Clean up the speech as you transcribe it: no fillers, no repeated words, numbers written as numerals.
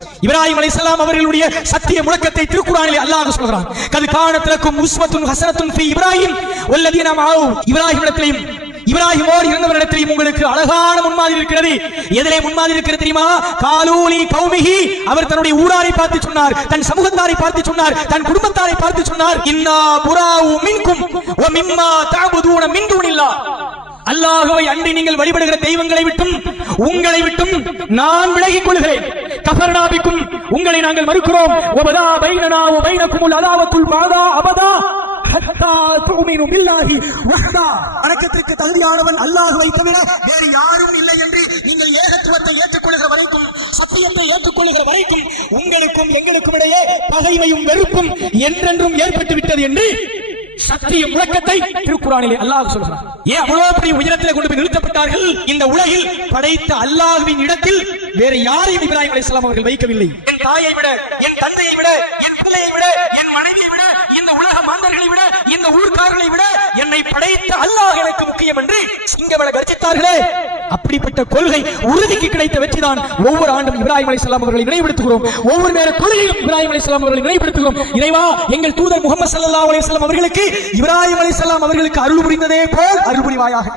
இப்ராஹிம் அலைஹிஸ்ஸலாம் அவர்களுடைய சத்திய முழக்கத்தை திருக்குர்ஆனிலே அல்லாஹ் சொல்கிறான். கது கானத் லக்கும் உஸ்வத்துன் ஹஸனத்துன் ஃபீ இப்ராஹிம் வல்லதீன மஅஹு. இப்ராஹிமிடத்திலும் இப்ராஹிமோடு இருந்தவரிடத்திலும் உங்களுக்கு அழகான முன்மாதிரி இருக்கிறது. எதிலே முன்மாதிரி இருக்கிறது தெரியுமா? காலூலி கௌமிஹி, அவர் தன்னுடைய ஊராரை பார்த்து சொன்னார், தன் சமூகத்தாரை பார்த்து சொன்னார், தன் குடும்பத்தாரை பார்த்து சொன்னார், இன்னா புராஉ மின்கும் வ மிம்மா தஅபுதூன மின் தூனில்லாஹ். அல்லாஹ்வை அன்றி நீங்கள் வழிபடுகிற தெய்வங்களை விட்டும் உங்களை விட்டும் நான் விலகிக் கொள்கிறேன். கஃபர்னா பிக்கும், உங்களை நாங்கள் மறுக்கிறோம். வபதா பைனனா வ பைனகுமுல் அதாவத்துல் மாதா அபதா ஹத்தா துமினு பில்லாஹி வஹ்தா. வணக்கத்திற்கு தகுதியானவன் அல்லாஹ்வை தவிர வேறு யாரும் இல்லை என்று நீங்கள் ஏகத்துவத்தை ஏற்றுக்கொள்கிற வரைக்கும், சத்தியத்தை ஏற்றுக்கொள்கிற வரைக்கும் உங்களுக்கும் எங்களுக்கும் இடையே பகைமையும் வெறுப்பும் என்றென்றும் ஏற்பட்டு விட்டது என்று சத்திய முழக்கத்தை திருக்குர்ஆனிலே அல்லாஹ் சொல்கிறார். ஏன் அவ்வளவு பெரிய உயரத்தில் கொண்டு போய் நிறுத்தப்பட்டார்கள்? இந்த உலகில் படைத்த அல்லாஹ்வின் இடத்தில் வேற யாரையும் இப்ராஹிம் அலைஹிஸ்ஸலாம் அவர்கள் வைக்கவில்லை. என் தாயை விட, என் தந்தையை விட, என் பிள்ளையை விட, என் மனைவியை விட, இந்த உலக மாந்தர்களை விட, இந்த ஊர்க்காரர்களை விட என்னை படைத்த அல்லாஹ் எனக்கு முக்கியம் என்று சிங்கவள கர்ஜித்தார்களே. அப்படிப்பட்ட கொள்கை உறுதிக்கு கிடைத்த வெற்றிதான் ஒவ்வொரு ஆண்டும் இப்ராஹிம் அலைஹிஸ்ஸலாம் அவர்களை நினைவுபடுத்துகிறோம். ஒவ்வொரு நேர தொழுகையிலும் இப்ராஹிம் அலைஹிஸ்ஸலாம் அவர்களை நினைவுபடுத்துகிறோம். இறைவா, எங்கள் தூதர் முஹம்மது ஸல்லல்லாஹு அலைஹி வஸல்லம் அவர்களுக்கு இப்ராஹிம் அலைஹிஸ்ஸலாம் அவர்களுக்கு அருள் புரிந்ததே போல் அருள் புரிவாயாக.